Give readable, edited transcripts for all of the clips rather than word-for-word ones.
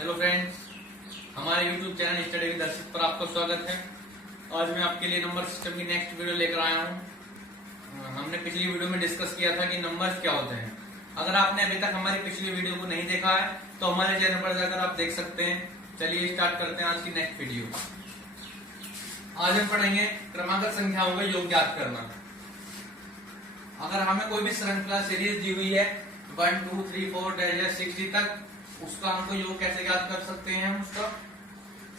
Hello friends, हमारे YouTube channel study with दर्शक पर आपका स्वागत है। आज मैं आपके लिए नंबर सिस्टम की नेक्स्ट वीडियो लेकर आया हूँ। हमने पिछली वीडियो में डिस्कस किया था कि नंबर्स क्या होते हैं। अगर आपने अभी तक हमारी पिछली वीडियो को नहीं देखा है तो हमारे चैनल पर जाकर आप देख सकते हैं। चलिए स्टार्ट करते हैं आज की नेक्स्ट वीडियो। आज हम पढ़ेंगे क्रमागत संख्याओं का योग ज्ञात करना। अगर हमें कोई भी श्रृंखला सीरीज दी हुई है 1 2 3 4 60 तक, उसका हमको योग कैसे ज्ञात कर सकते हैं उसका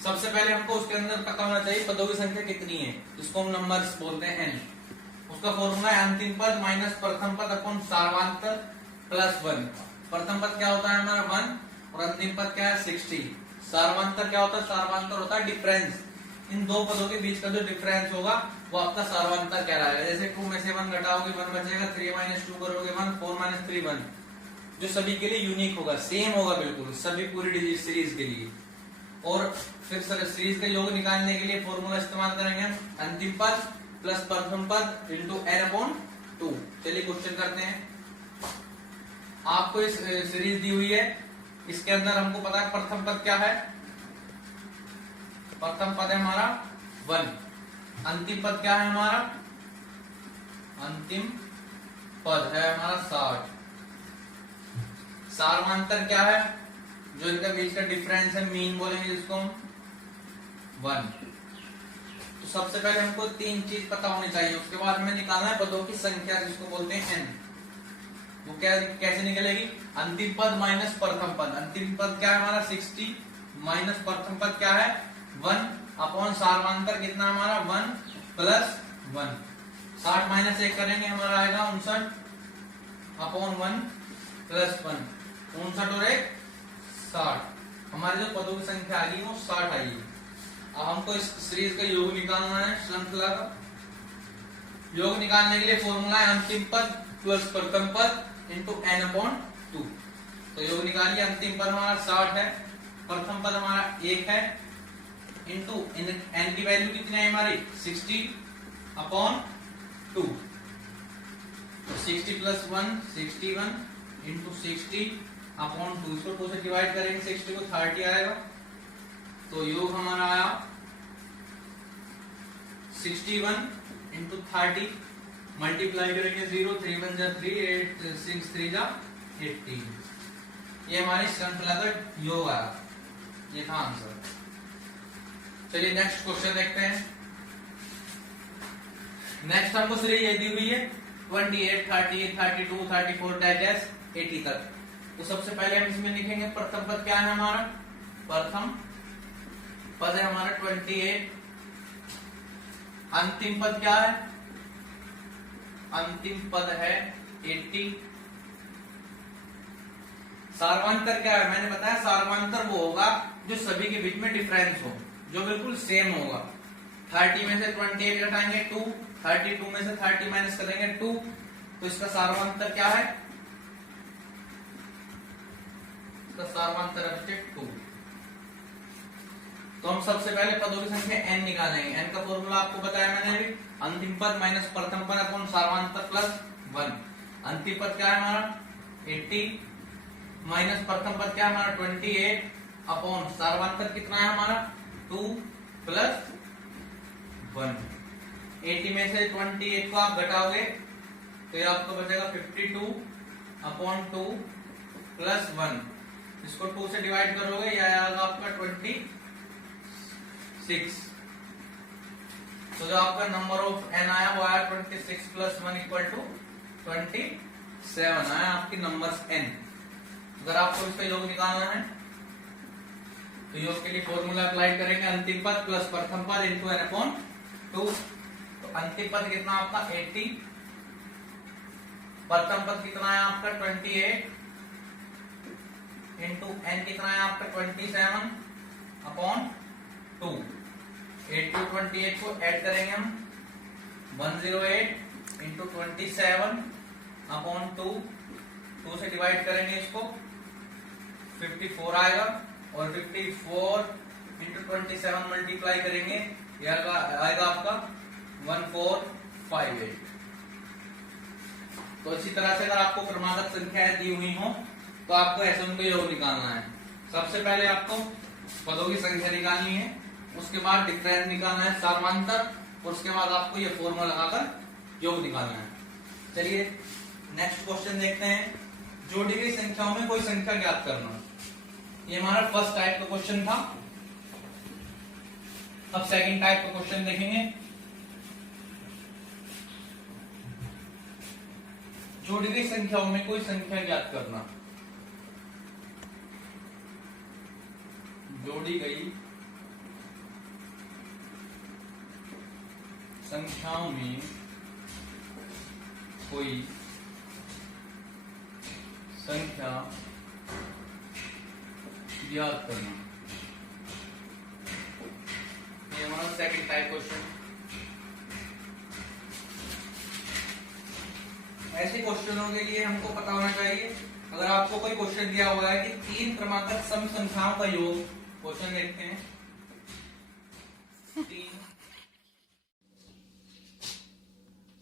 सबसे पहले हमको उसके अंदर पता होना चाहिए पदों की संख्या कितनी है, जिसको हम नंबर्स बोलते हैं n। उसका फॉर्मूला है अंतिम पद माइनस प्रथम पद अपॉन सार्वधातक प्लस 1। प्रथम पद क्या होता है हमारा 1 और अंतिम पद क्या है 60। सार्वधातक क्या होता है? सार्वधातक होता है डिफरेंस। इन दो पदों के बीच का जो डिफरेंस होगा वो आपका सार्वधातक कहलाएगा। जैसे 2 में से 1 घटाओगे 1 बचेगा, 3 - 2 करोगे 1, 4 - 3 1, जो सभी के लिए यूनिक होगा, सेम होगा बिल्कुल सभी पूरी सीरीज के लिए। और फिर सीरीज का योग निकालने के लिए फॉर्मूला इस्तेमाल करेंगे अंतिम पद प्लस प्रथम पद इंटू n/2। चलिए क्वेश्चन करते हैं। आपको इस सीरीज दी हुई है, इसके अंदर हमको पता है प्रथम पद क्या है। प्रथम पद है हमारा 1। अंतिम पद क्या है हमारा? अंतिम पद है हमारा 60। सार्वधातक क्या है? जो इनका बीच का डिफरेंस है, मीन बोलेंगे जिसको हम 1। तो सबसे पहले हमको तीन चीज पता होनी चाहिए। उसके बाद हमें निकालना है पदों की संख्या, जिसको बोलते हैं n। वो क्या कैसे निकलेगी? अंतिम पद माइनस प्रथम पद। अंतिम पद क्या है हमारा 60 माइनस प्रथम पद क्या है 1 अपॉन सार्वधातक कितना हमारा 1 प्लस 1। 60 माइनस 1 करेंगे हमारा आएगा 59 अपॉन 1 प्लस 1। 59 और 1 60। हमारे जो पदों की संख्या आ गई वो 60 आई है। अब हमको इस सीरीज का योग निकालना है। श्रृंखला का योग निकालने के लिए फॉर्मूला है अंतिम पद प्लस प्रथम पद इंटू n/2। तो योग निकालिए। अंतिम पद हमारा 60 है, प्रथम पद हमारा 1 है, इंटू n की वैल्यू कितनी है हमारी 60/2। 60 प्लस 1 61 इंटू 60/2। इसको 2 से डिवाइड करेंगे 60 को 30 आएगा। तो योग हमारा आया 61 इंटू 30। मल्टीप्लाई करेंगे 0 3 1 3 8 6 3 18। ये हमारी श्रृंखला का योग आया। ये था आंसर। चलिए नेक्स्ट क्वेश्चन देखते हैं। नेक्स्ट हमको सीरीज ये दी हुई है 28 38 32 34 80 तक। तो सबसे पहले हम इसमें लिखेंगे प्रथम पद क्या है हमारा? प्रथम पद है हमारा 28। अंतिम पद क्या है? अंतिम पद है 80। सार्वधातक क्या है? मैंने बताया सार्वधातक वो होगा जो सभी के बीच में डिफरेंस हो, जो बिल्कुल सेम होगा। 30 में से 28 घटाएंगे 2, 32 में से 30 माइनस करेंगे 2। तो इसका सार्वधातक क्या है? इसका सार्वधातक है 2। तो हम सबसे पहले पदों की संख्या n निकालेंगे। n का फॉर्मूला आपको बताया मैंने अभी, अंतिम पद माइनस प्रथम पद अपॉन सार्वधातक प्लस 1। अंतिम पद क्या है हमारा 80 माइनस प्रथम पद क्या है हमारा 28 अपॉन सार्वधातक कितना है हमारा 2 प्लस 1। 80 में से 28 को आप घटाओगे तो ये आपको बचेगा 52/2 प्लस 1। इसको 2 से डिवाइड करोगे यह आएगा आपका 26। तो जो आपका नंबर ऑफ n आया वो आया 26 प्लस 1 इक्वल टू 27 आया आपकी नंबर्स n। अगर आपको इसका योग निकालना है तो योग के लिए फॉर्मूला अप्लाई करेंगे अंतिम पद प्लस प्रथम पद इंटू n/2। तो अंतिम पद कितना आपका 80, प्रथम पद कितना है आपका 28 इंटू n कितना है आपका 27/2। 8 to 28 को ऐड करेंगे हम 108 इंटू 27/2। 2 से डिवाइड करेंगे इसको 54 आएगा और 54 इंटू 27 मल्टीप्लाई करेंगे आएगा आपका 1458। तो इसी तरह से अगर आपको क्रमागत संख्याएं दी हुई हो तो आपको ऐसे उनको योग निकालना है। सबसे पहले आपको पदों की संख्या निकालनी है, उसके बाद डिफरेंस निकालना है, सामांतर, और उसके बाद आपको ये फॉर्मूला लगाकर योग निकालना है। चलिए नेक्स्ट क्वेश्चन देखते हैं। जोड़ी गई संख्याओं में कोई संख्या ज्ञात करना। ये हमारा फर्स्ट टाइप का क्वेश्चन था। अब सेकंड टाइप का क्वेश्चन देखेंगे। जोड़ी गई संख्याओं में कोई संख्या ज्ञात करना। जोड़ी गई संख्याओं में कोई संख्या ज्ञात करना। ये हमारा सेकंड टाइप क्वेश्चन। ऐसे क्वेश्चनों के लिए हमको पता होना चाहिए, अगर आपको कोई क्वेश्चन दिया हुआ है कि 3 क्रमागत सम संख्याओं का योग, क्वेश्चन देखते हैं। 3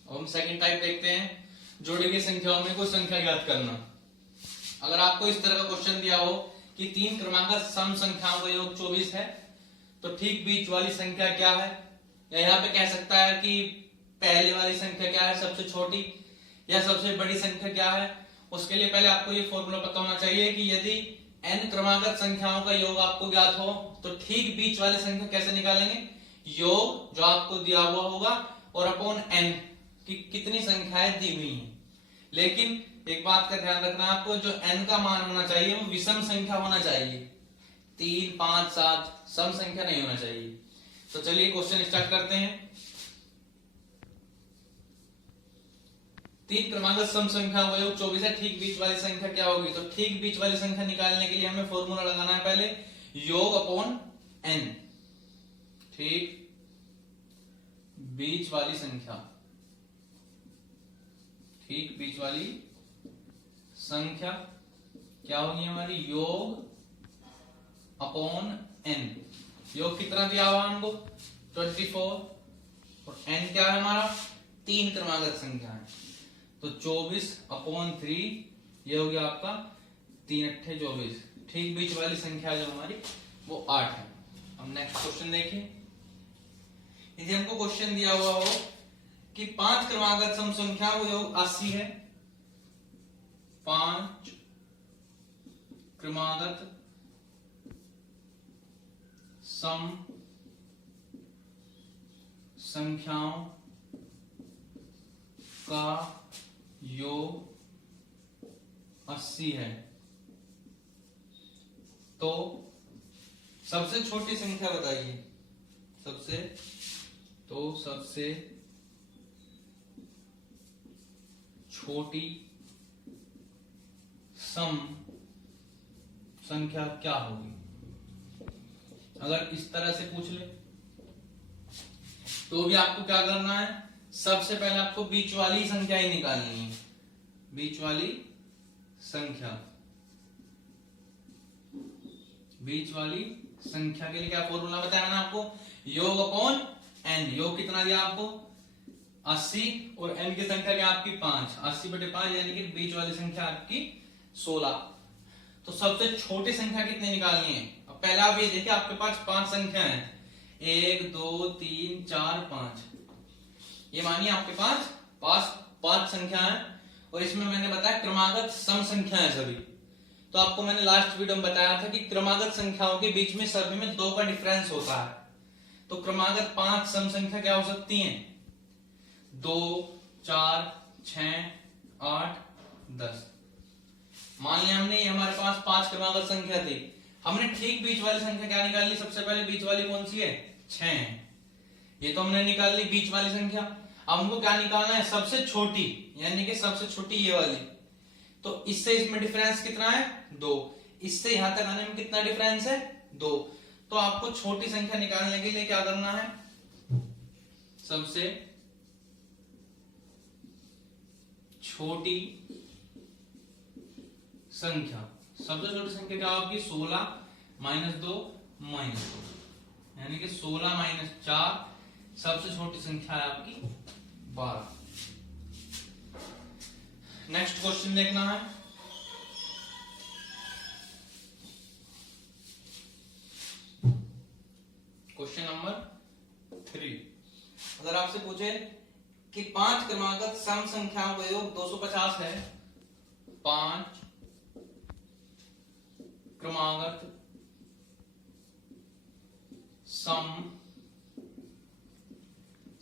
हम सेकंड टाइप देखते हैं, जोड़ी की संख्याओं में कोई संख्या ज्ञात करना। अगर आपको इस तरह का क्वेश्चन दिया हो कि 3 क्रमागत सम संख्याओं का योग 24 है, तो ठीक बीच वाली संख्या क्या है, या यहाँ पे कह सकता है कि पहले वाली संख्या क्या है, सबसे छोटी, या सबसे बड़ी संख्या क्या है। उसके लिए पहले आपको ये फॉर्मूला पता होना चाहिए कि यदि n क्रमागत संख्याओं का योग आपको ज्ञात हो, तो ठीक बीच वाली संख्या कैसे निकालेंगे, योग जो आपको दिया हुआ होगा और अपॉन n कि कितनी संख्याएं दी हुई हैं। लेकिन एक बात का ध्यान रखना आपको, जो n का मान होना चाहिए वो विषम संख्या होना चाहिए, 3, 5, 7 सम संख्या नहीं होना चाहिए। तो चलिए क्वेश्चन स्टार्ट करते हैं। 3 क्रमागत सम संख्या का योग 24 है, ठीक बीच वाली संख्या क्या होगी। तो ठीक बीच वाली संख्या निकालने के लिए हमें फॉर्मूला लगाना है पहले, योग अपॉन n। ठीक बीच वाली संख्या, ठीक बीच वाली संख्या क्या होगी हमारी, योग अपॉन n। योग कितना दिया हुआ हमको, 24, और n क्या है हमारा, 3 क्रमागत संख्या है, तो 24 अपॉन 3, ये हो गया आपका 3 अट्ठे 24। ठीक बीच वाली संख्या जो हमारी वो 8 है। अब नेक्स्ट क्वेश्चन देखिए। यदि हमको क्वेश्चन दिया हुआ हो कि 5 क्रमागत सम संख्या का योग 80 है, 5 क्रमागत सम संख्याओं का योग 80 है, तो सबसे छोटी संख्या बताइए। सबसे छोटी सम संख्या क्या होगी। अगर इस तरह से पूछ ले तो भी आपको क्या करना है, सबसे पहले आपको बीच वाली संख्या ही निकालनी है। बीच वाली संख्या, बीच वाली संख्या के लिए क्या फॉर्मूला बताया मैंने आपको, योग अपॉन n। योग कितना दिया आपको, 80, और n की संख्या क्या आपकी 5, 80/5, यानी कि बीच वाली संख्या आपकी 16। तो सबसे छोटी संख्या कितनी निकालनी है। अब पहला आप ये देखिए, आपके पास 5 संख्या है, 1, 2, 3, 4, 5। ये मानिए आपके पास 5 संख्या है, और इसमें मैंने बताया क्रमागत सम संख्या है सभी। तो आपको मैंने लास्ट वीडियो में बताया था कि क्रमागत संख्याओं के बीच में सभी में 2 का डिफरेंस होता है। तो क्रमागत 5 सम संख्या क्या हो सकती हैं, 2, 4, 6, 8, 10। मान लिया हमने, ये हमारे पास 5 क्रमागत संख्या थी, हमने ठीक बीच वाली संख्या क्या निकाल ली, सबसे पहले बीच वाली कौन सी है, 6। ये तो हमने निकाल ली बीच वाली संख्या। अब हमको क्या निकालना है, सबसे छोटी, यानी कि सबसे छोटी ये वाली। तो इससे इसमें डिफरेंस कितना है, 2। इससे यहां तक आने में कितना डिफरेंस है, 2। तो आपको छोटी संख्या निकालने के लिए क्या करना है, सबसे छोटी संख्या, सबसे छोटी संख्या क्या होगी, 16 - 2 - 2, यानी कि 16 - 4, सबसे छोटी संख्या है आपकी 12। नेक्स्ट क्वेश्चन देखना है। क्वेश्चन नंबर 3, अगर आपसे पूछे कि 5 क्रमागत सम संख्याओं का योग 250 है, 5 क्रमागत सम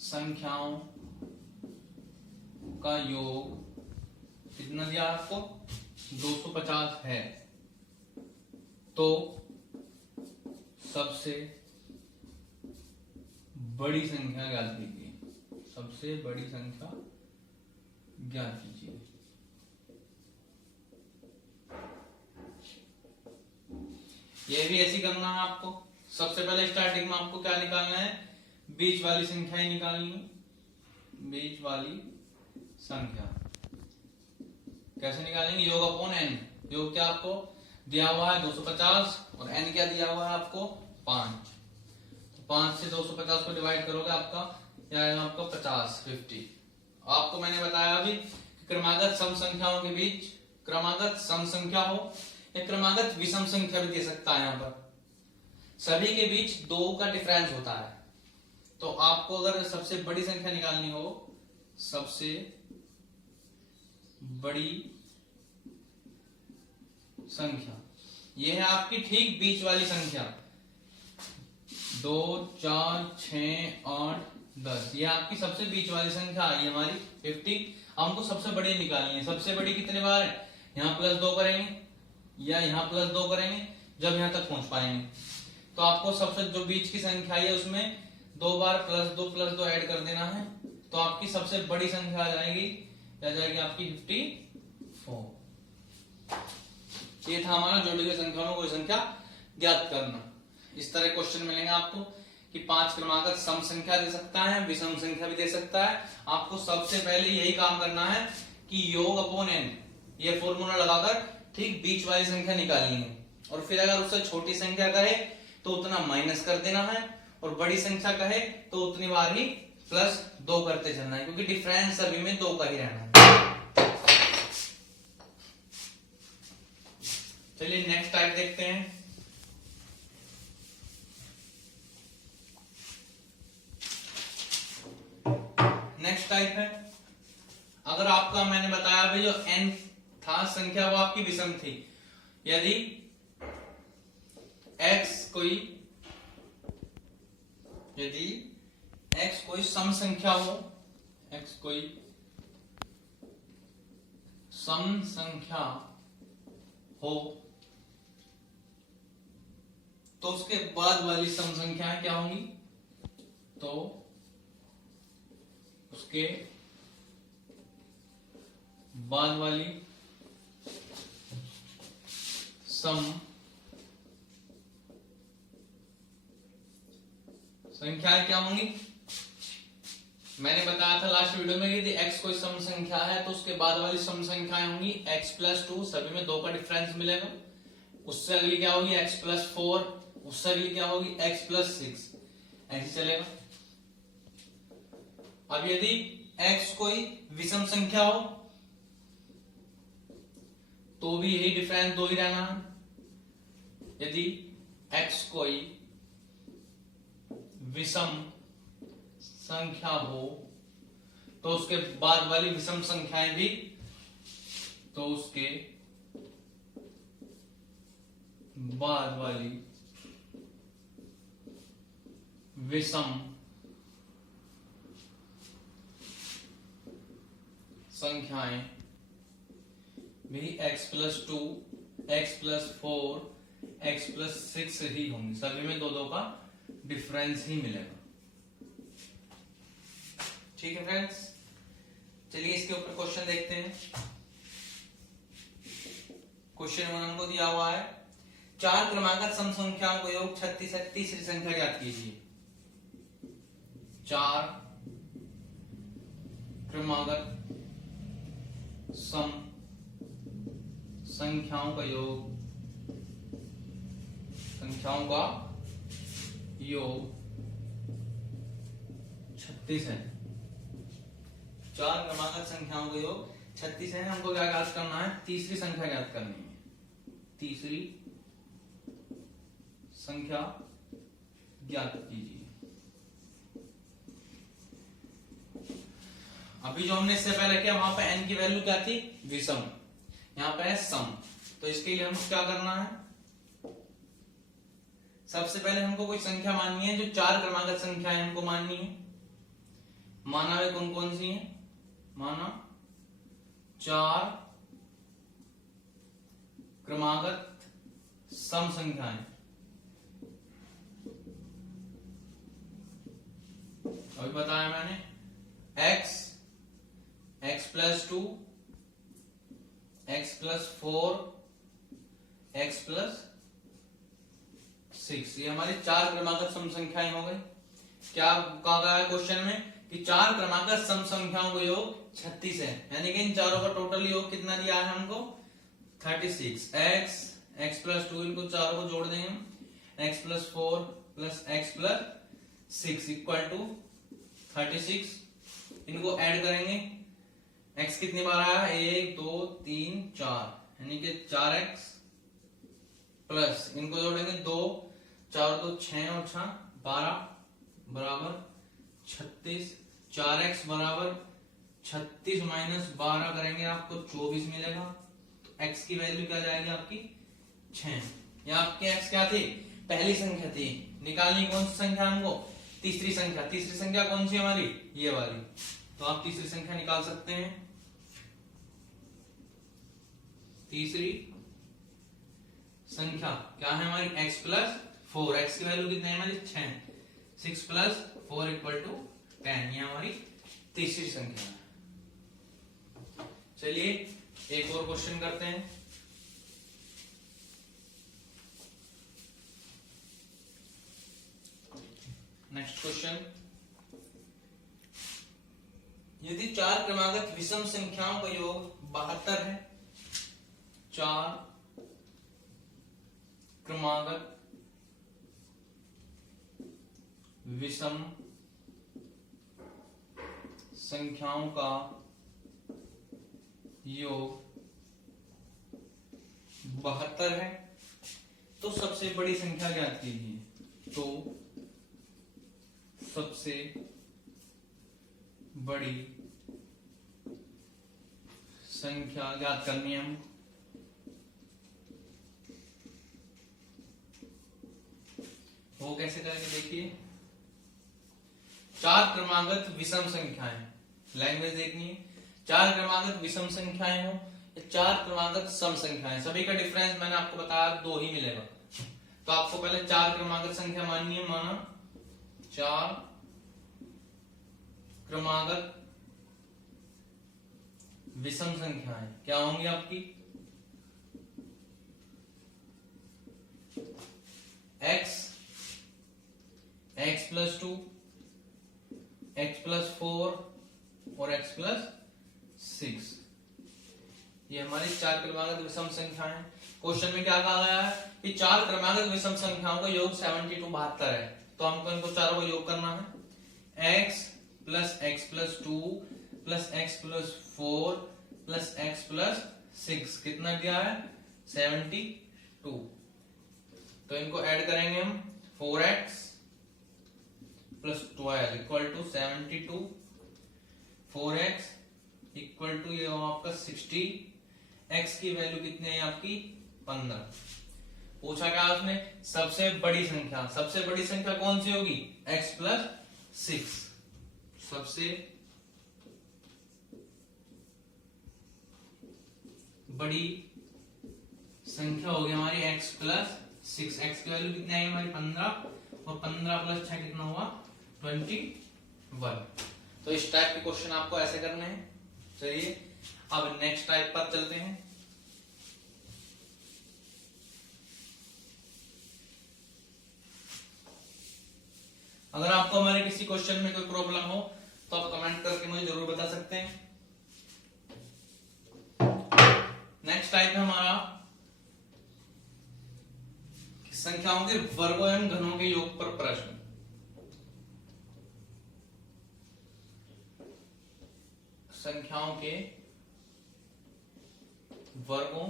संख्याओं का योग कितना दिया आपको, 250 है, तो सबसे बड़ी संख्या ज्ञात कीजिए। सबसे बड़ी संख्या ज्ञात कीजिए। यह भी ऐसी करना है आपको। सबसे पहले स्टार्टिंग में आपको क्या निकालना है, बीच वाली संख्या ही निकालनी है। बीच वाली संख्या कैसे निकालेंगे, योग अपॉन एन। योग क्या आपको दिया हुआ है 250 और एन क्या दिया हुआ है आपको 5। तो 5 से 250 को डिवाइड करोगे आपका क्या आएगा, आपका 50। आपको मैंने बताया अभी कि क्रमागत सम संख्याओं के बीच, क्रमागत सम संख्या हो या क्रमागत विषम संख्या भी दे सकता है, यहाँ पर सभी के बीच 2 का डिफरेंस होता है। तो आपको अगर सबसे बड़ी संख्या निकालनी हो, सबसे बड़ी संख्या यह है आपकी ठीक बीच वाली संख्या, 2, 4, 6, 8, 10। ये आपकी सबसे बीच वाली संख्या आई हमारी 50। हमको सबसे बड़ी निकालनी है। सबसे बड़ी कितने बार है, यहाँ +2 करेंगे या यहाँ +2 करेंगे जब यहाँ तक पहुंच पाएंगे। तो आपको सबसे जो बीच की संख्या है उसमें 2 बार +2 ऐड कर देना है, तो आपकी सबसे बड़ी संख्या आ जाएगी, क्या जाएगी आपकी 54। ये था हमारा जोड़ी हुई संख्याओं में कोई संख्या ज्ञात करना। इस तरह क्वेश्चन मिलेंगे आपको कि 5 क्रमागत सम संख्या दे सकता है, विषम संख्या भी दे सकता है। आपको सबसे पहले यही काम करना है कि योग अपॉन एन ये फॉर्मूला लगाकर ठीक बीच वाली संख्या निकालनी है, और फिर अगर उससे छोटी संख्या कहे तो उतना माइनस कर देना है, और बड़ी संख्या कहे तो उतनी बार ही +2 करते चलना है, क्योंकि डिफरेंस सभी में 2 का ही रहना है। चलिए नेक्स्ट टाइप देखते हैं। नेक्स्ट टाइप है, अगर आपका मैंने बताया अभी जो n था संख्या वो आपकी विषम थी। यदि x कोई सम संख्या हो, x कोई सम संख्या हो, तो उसके बाद वाली सम संख्याएं क्या होंगी, तो उसके बाद वाली सम संख्याएं क्या होंगी। मैंने बताया था लास्ट वीडियो में, यदि x कोई सम संख्या है तो उसके बाद वाली सम संख्याएं होंगी x+2, सभी में 2 का डिफरेंस मिलेगा। उससे अगली क्या होगी x+4, उससे अगली क्या होगी x+6, ऐसे चलेगा। अब यदि x कोई विषम संख्या हो तो भी यही डिफरेंस 2 ही रहना है। यदि x कोई विषम संख्या हो तो उसके बाद वाली विषम संख्याएं भी, तो उसके बाद वाली विषम संख्याएं भी x+2, x+4, x+6 ही होंगी, सभी में 2 का डिफरेंस ही मिलेगा। ठीक है फ्रेंड्स, चलिए इसके ऊपर क्वेश्चन देखते हैं। क्वेश्चन 1 हमको दिया हुआ है, 4 क्रमागत सम संख्याओं का योग 36 है, तीसरी संख्या ज्ञात कीजिए। 4 क्रमागत सम संख्याओं का योग, संख्याओं का योग 36 है। 4 क्रमागत संख्याओं का योग 36 है। हमको क्या ज्ञात करना है, तीसरी संख्या ज्ञात करनी है। तीसरी संख्या ज्ञात कीजिए। अभी जो हमने इससे पहले किया वहां पे n की वैल्यू क्या थी, विषम, यहाँ पे है सम। तो इसके लिए हमको क्या करना है, सबसे पहले हमको कोई संख्या माननी है जो 4 क्रमागत संख्या है हमको माननी है। माना वे कौन कौन सी है, माना 4 क्रमागत सम संख्याएं। अभी बताया मैंने x +2, x +4, x +6, ये हमारी 4 क्रमागत सम संख्याएं हो गई। क्या कहा गया है क्वेश्चन में कि 4 क्रमागत सम संख्याओं का योग 36 है, यानी कि इन चारों का टोटल योग कितना दिया है हमको 36। x +2, इनको चारों को जोड़ देंगे हम, x +4 x +6 इक्वल टू 36। इनको ऐड करेंगे, x कितनी बार आया, 1 2 3 4, यानी कि 4x प्लस इनको जोड़ेंगे 2 4 2 6 और 6 12 बराबर 36। 4x बराबर 36 माइनस 12 करेंगे आपको 24 मिलेगा। तो x की वैल्यू क्या जाएगी आपकी 6। ये आपकी x क्या थी, पहली संख्या थी। निकालनी कौन सी संख्या हमको, तीसरी संख्या। तीसरी संख्या कौन सी हमारी, ये वाली। तो आप तीसरी संख्या निकाल सकते हैं। तीसरी संख्या क्या है हमारी, x +4, x की वैल्यू कितनी है हमारी 6, 6 + 4 = 10, ये हमारी तीसरी संख्या है। चलिए एक और क्वेश्चन करते हैं। नेक्स्ट क्वेश्चन, यदि 4 क्रमागत विषम संख्याओं का योग 72 है, 4 क्रमागत विषम संख्याओं का योग 72 है, तो सबसे बड़ी संख्या ज्ञात कीजिए। तो सबसे बड़ी संख्या ज्ञात करनी है हम। वो कैसे करेंगे देखिए, 4 क्रमागत विषम संख्याएं, लैंग्वेज देखनी है। 4 क्रमागत विषम संख्याएं हो या 4 क्रमागत सम संख्याएं, सभी का डिफरेंस मैंने आपको बताया 2 ही मिलेगा। तो आपको पहले 4 क्रमागत संख्या माननी है। माना 4 क्रमागत विषम संख्याएं क्या होंगी आपकी, x +2, x +4 और x +6, ये हमारी 4 क्रमागत विषम संख्याएं हैं। क्वेश्चन में क्या कहा गया है कि 4 क्रमागत विषम संख्याओं का योग 72 है, तो हमको इनको चारों का योग करना है। x +2 x +4 x +6 कितना दिया है 72, तो इनको ऐड करेंगे हम। 4x +12 = 72, 4x = ये आपका 60, x की वैल्यू कितनी है आपकी 15। पूछा क्या उसने, सबसे बड़ी संख्या। सबसे बड़ी संख्या कौन सी होगी, x +6। सबसे बड़ी संख्या होगी हमारी x +6। x की वैल्यू कितनी आई हमारी 15, और 15 + 6 कितना हुआ 21। तो इस टाइप के क्वेश्चन आपको ऐसे करने हैं। चलिए अब नेक्स्ट टाइप पर चलते हैं। अगर आपको हमारे किसी क्वेश्चन में कोई प्रॉब्लम हो तो आप कमेंट करके मुझे जरूर बता सकते हैं। नेक्स्ट टाइप है हमारा संख्याओं के वर्गों एवं घनों के योग पर प्रश्न। संख्याओं के वर्गों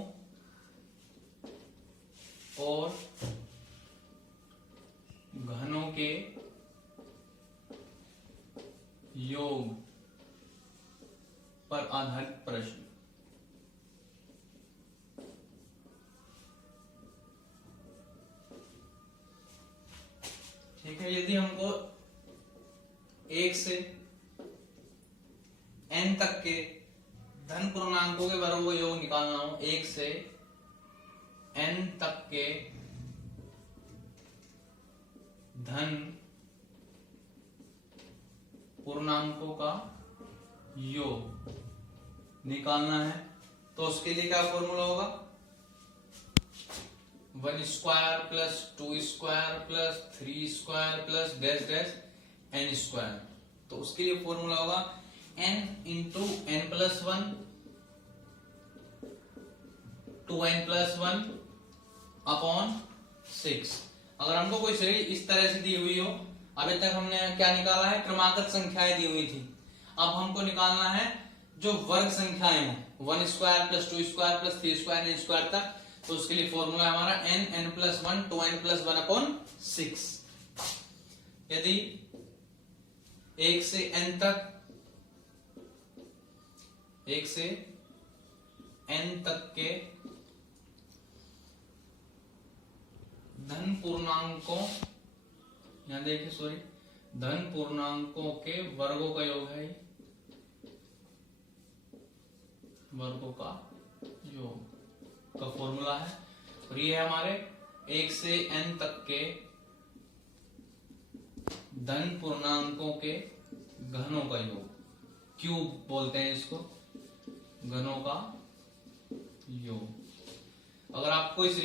और घनों के यदि हमको 1 से n तक के धन पूर्णांकों के वर्गों का योग निकालना हो, 1 से n तक के धन पूर्णांकों का योग निकालना है, तो उसके लिए क्या फॉर्मूला होगा, 1 square plus 2 square plus 3 square plus dash dash n square. तो उसके लिए फॉर्मूला होगा n into n plus 1 2n plus 1 upon 6। अगर हमको कोई सीरीज इस तरह से दी हुई हो, अभी तक हमने क्या निकाला है, क्रमागत संख्याएं दी हुई थी, अब हमको निकालना है जो वर्ग संख्याएं हो, 1 square plus 2 square plus 3 square n square तक। तो उसके लिए फॉर्मूला है हमारा n plus 1 2n plus 1 upon 6। यदि 1 से n तक, 1 से n तक के धन पूर्णांकों, यहां देखिए सॉरी, धन पूर्णांकों के वर्गों का योग है, वर्गों का योग का फॉर्मूला है। और ये है हमारे 1 से n तक के धन पूर्णांकों के घनों का योग, क्यूब बोलते हैं इसको, घनों का योग। अगर आपको इस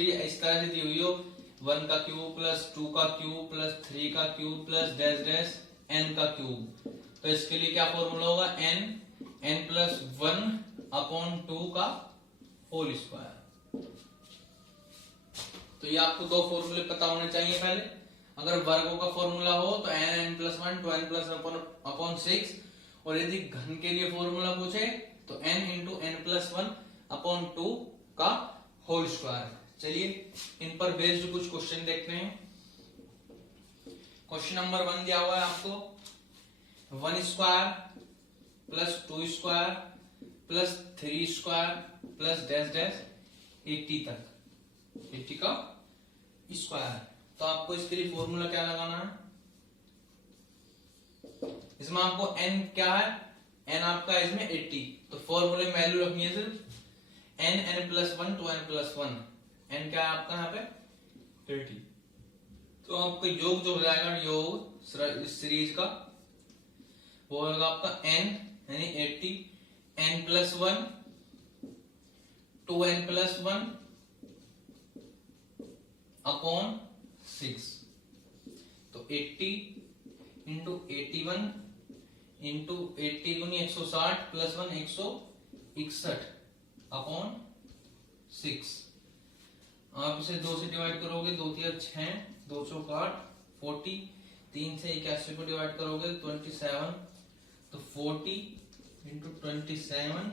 तरह से दी हुई हो, 1 का क्यूब प्लस 2 का क्यूब प्लस 3 का cube plus dash dash n का क्यूब, तो इसके लिए क्या फॉर्मूला होगा, n प्लस 1 अपॉन 2 का होल स्क्वायर। तो ये आपको दो फॉर्मूले पता होने चाहिए पहले। अगर वर्गों का फॉर्मूला हो तो n plus 1 2n plus upon 6, और यदि घन के लिए फॉर्मूला पूछे तो n into n plus 1 upon 2 का होल स्क्वायर। चलिए इन पर बेस्ड कुछ क्वेश्चन देखते हैं। क्वेश्चन नंबर 1 दिया हुआ है आपको, 1 square plus 2 square plus 3 square plus dash dash 80 तक, 80 का स्क्वायर। तो आपको इसके लिए फॉर्मूला क्या लगाना है, इसमें आपको n क्या है, n आपका इसमें 80, तो फॉर्मूले में वैल्यू रखनी है सिर्फ n plus 1 2n plus 1, n क्या है आपका यहाँ पे 30। तो आपका योग जो हो जाएगा, योग इस सीरीज का वो होगा आपका n यानी 80, n plus 1 2n plus 1 upon 6। तो 80 इंटू 81 इंटू 80 गुनी 160 प्लस 1 161 अपॉन 6। आप इसे 2 से डिवाइड करोगे, 2 3 6 2 चौक 8 40, 3 से 81 को डिवाइड करोगे 27, तो 40 इंटू 27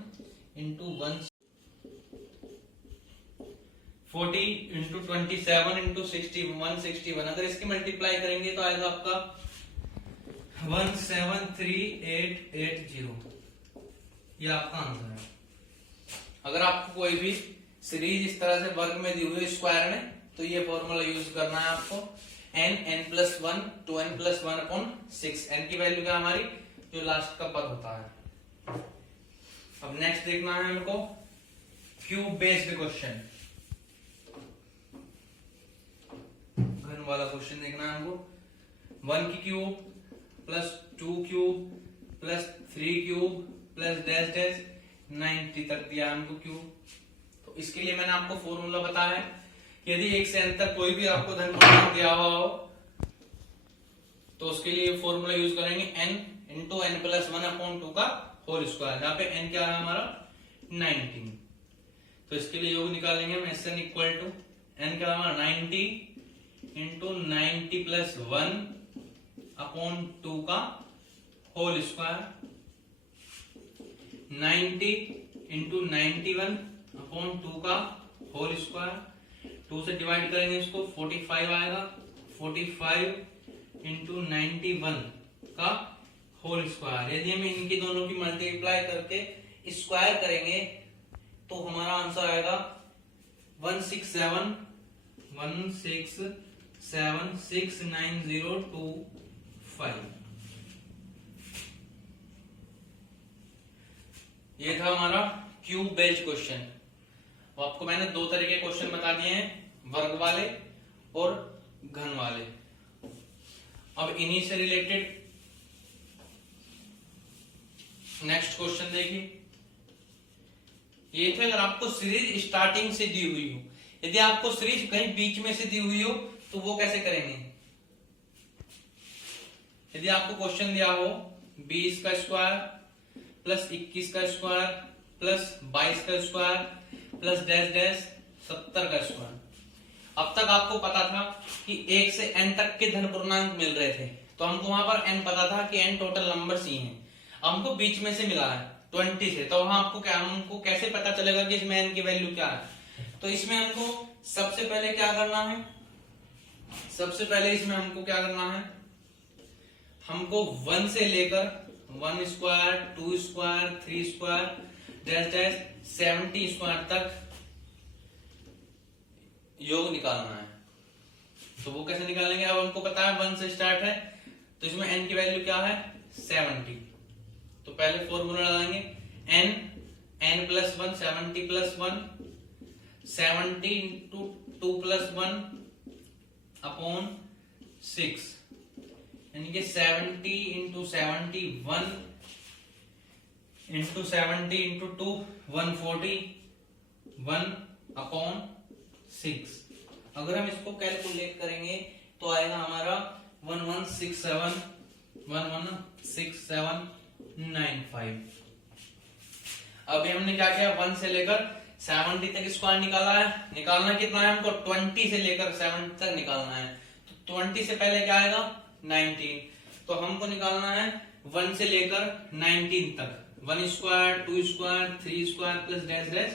इंटू 1 40 इंटू 27 इंटू 161। अगर इसकी मल्टीप्लाई करेंगे तो आएगा आपका 173880, ये आपका आंसर है। अगर आपको कोई भी सीरीज इस तरह से वर्ग में दी हुई है स्क्वायर में, तो ये फॉर्मूला यूज करना है आपको, n plus 1 2n plus 1 upon 6। n की वैल्यू क्या हमारी, जो लास्ट का पद होता है। अब नेक्स्ट देखना है हमको क्यूब बेस्ड क्वेश्चन, घन वाला क्वेश्चन देखना है हमको। 1 की cube plus 2 cube plus 3 cube plus dash dash 90 तक दिया हमको क्यूब। तो इसके लिए मैंने आपको फॉर्मूला बताया है, यदि 1 से n तक कोई भी आपको धन पूर्णांक दिया हुआ हो तो उसके लिए फॉर्मूला यूज करेंगे n into n plus 1 upon 2 का होल स्क्वायर। यहाँ पे n क्या है हमारा 19, तो इसके लिए योग निकालेंगे हम, S N equal to n क्या हमारा 90 इंटू 90 प्लस 1 अपॉन 2 का होल स्क्वायर, 90 इंटू 91 अपॉन 2 का होल स्क्वायर। 2 से डिवाइड करेंगे इसको 45 आएगा, 45 इंटू 91 का होल स्क्वायर। यदि हम इनकी दोनों की मल्टीप्लाई करके स्क्वायर करेंगे तो हमारा आंसर आएगा 167 76902 ये था हमारा क्यूब बेस्ड क्वेश्चन। आपको मैंने दो तरह के क्वेश्चन बता दिए हैं, वर्ग वाले और घन वाले। अब इन्हीं से रिलेटेड नेक्स्ट क्वेश्चन देखिए। ये थे अगर आपको सीरीज स्टार्टिंग से दी हुई हो, यदि आपको सीरीज कहीं बीच में से दी हुई हो तो वो कैसे करेंगे। यदि आपको क्वेश्चन दिया हो 20 का स्क्वायर प्लस 21 का स्क्वायर प्लस 22 का स्क्वायर प्लस डैश डैश 70 का स्क्वायर। अब तक आपको पता था कि 1 से n तक के धन पूर्णांक मिल रहे थे, तो हमको वहां पर n पता था कि n टोटल नंबर्स ही हैं। हमको बीच में से मिला है 20 से, तो वहां हमको कैसे पता चलेगा कि इसमें n की वैल्यू क्या है। तो इसमें हमको सबसे पहले क्या करना है, सबसे पहले इसमें हमको क्या करना है, हमको 1 से लेकर 1 square 2 square 3 square dash dash 70 square तक योग निकालना है। तो वो कैसे निकालेंगे, अब हमको पता है 1 से स्टार्ट है, तो इसमें n की वैल्यू क्या है 70। तो पहले फॉर्मूला लगाएंगे n plus 1 70 plus 1 70 into 2 plus 1 upon 6, यानी कि 70 इंटू 71 इंटू 70 इंटू 2 141 अपॉन 6। अगर हम इसको कैलकुलेट करेंगे तो आएगा हमारा 116795। अभी हमने क्या किया, 1 से लेकर 70 तक स्क्वायर निकाला है। निकालना कितना है हमको, 20 से लेकर 70 तक निकालना है। तो 20 से पहले क्या आएगा 19, तो हमको निकालना है 1 से लेकर 19 तक। 1 square 2 square 3 square plus dash dash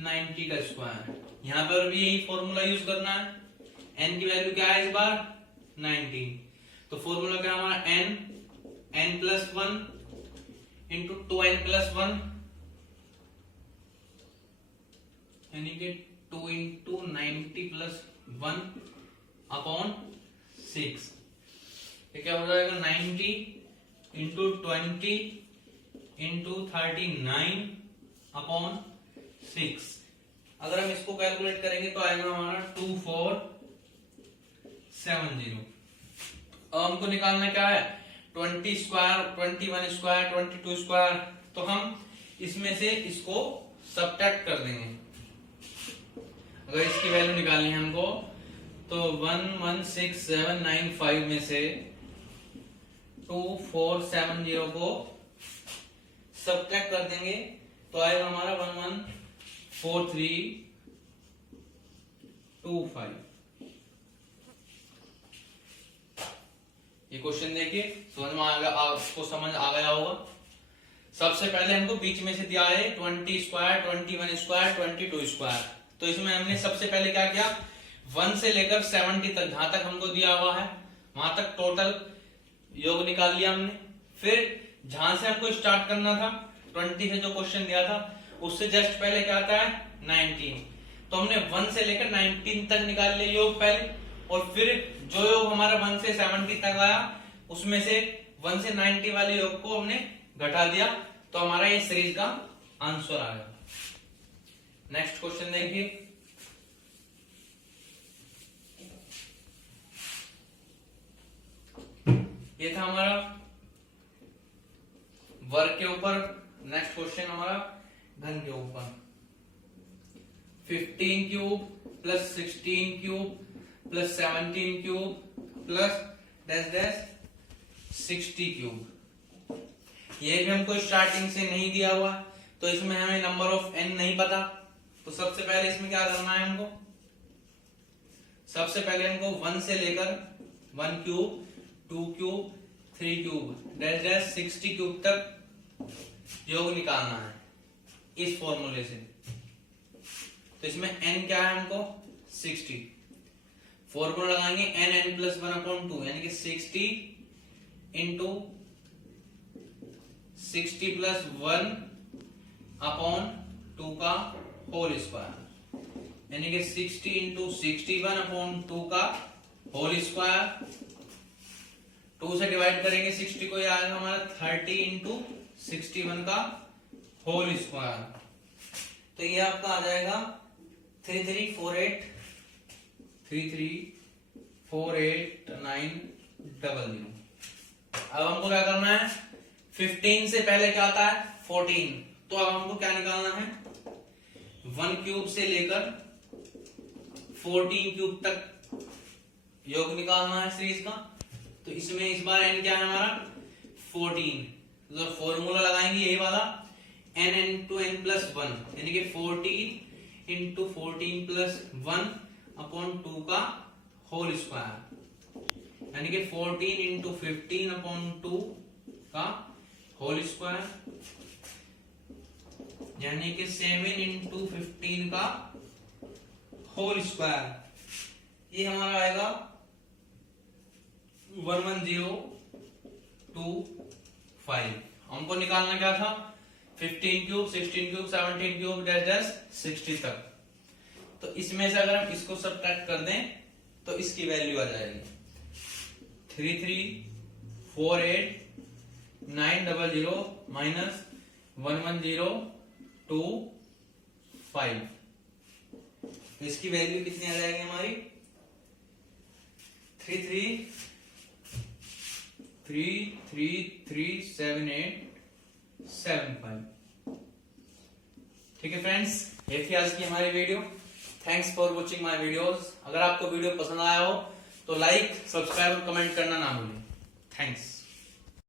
90 का स्क्वायर। यहाँ पर भी यही फॉर्मूला यूज करना है। n की वैल्यू क्या है इस बार 19, तो फॉर्मूला क्या हमारा n plus 1 into 2n plus 1 यानी कि 2 इंटू 90 प्लस 1 अपॉन 6। ये क्या हो जाएगा 90 इंटू 20 इंटू 39 अपॉन 6। अगर हम इसको कैलकुलेट करेंगे तो आएगा हमारा 2470। अब हमको निकालना क्या है 20 स्क्वायर 21 स्क्वायर 22 स्क्वायर, तो हम इसमें से इसको सब्ट्रैक्ट कर देंगे। अगर इसकी वैल्यू निकालनी है हमको तो 116795 में से 2470 को सब्ट्रैक्ट कर देंगे तो आएगा हमारा 114325। ये क्वेश्चन देखिए, समझ में आ गया, आपको समझ आ गया होगा। सबसे पहले हमको बीच में से दिया है 20 स्क्वायर 21 स्क्वायर 22 स्क्वायर। तो इसमें हमने सबसे पहले क्या किया, 1 से लेकर 70 तक जहां तक हमको दिया हुआ है वहां तक टोटल योग निकाल लिया हमने। फिर जहां से हमको स्टार्ट करना था 20 से जो क्वेश्चन दिया था उससे जस्ट पहले क्या आता है 19, तो हमने 1 से लेकर 19 तक निकाल लिया योग पहले, और फिर जो योग हमारा 1 से 70 तक आया उसमें से 1 से 90 वाले योग को हमने घटा दिया, तो हमारा ये सीरीज का आंसर आ गया। नेक्स्ट क्वेश्चन देखिए। ये था हमारा वर्ग के ऊपर। नेक्स्ट क्वेश्चन हमारा घन के ऊपर। 15 cube plus 16 cube plus 17 cube plus dash dash 60 cube. ये भी हमको स्टार्टिंग से नहीं दिया हुआ, तो इसमें हमें नंबर ऑफ n नहीं पता। तो सबसे पहले इसमें क्या करना है हमको, सबसे पहले हमको 1 से लेकर 1 cube 2 cube 3 cube dash dash 60 cube तक योग निकालना है इस फॉर्मूले से। तो इसमें n क्या है हमको 60। फॉर्मूला लगाएंगे n प्लस 1/2 यानी कि 60 इंटू 60 प्लस 1 अपॉन 2 का होल स्क्वायर, यानी कि 60 इंटू 61 अपॉन 2 का होल स्क्वायर, 2 से डिवाइड करेंगे 60 को, ये आएगा हमारा 30 इंटू 61 का होल स्क्वायर। तो ये आपका आ जाएगा 3348,900। अब हमको क्या करना है, 15 से पहले क्या आता है 14, तो अब हमको क्या निकालना है, 1 क्यूब से लेकर 14 क्यूब तक योग निकालना है सीरीज का। तो इसमें इस बार n क्या है हमारा 14, तो फॉर्मूला लगाएंगे यही वाला n इंटू n प्लस 1, यानी कि 14 इंटू 14 प्लस 1 अपॉन 2 का होल स्क्वायर, यानी कि 14 इंटू 15 अपॉन 2 का होल स्क्वायर, यानी कि 7 इंटू 15 का होल स्क्वायर। ये हमारा आएगा 11025। हमको निकालना क्या था, 15 cube, 16 cube, 17 cube dash dash 60 तक। तो इसमें से अगर हम इसको सब्ट्रैक्ट कर दें तो इसकी वैल्यू आ जाएगी 3348,900 माइनस 11025। इसकी वैल्यू कितनी आ जाएगी हमारी 33,333,7875। ठीक है फ्रेंड्स, ये थी आज की हमारी video. Thanks for watching my videos. अगर आपको वीडियो पसंद आया हो तो लाइक, सब्सक्राइब और कमेंट करना ना भूलें। थैंक्स।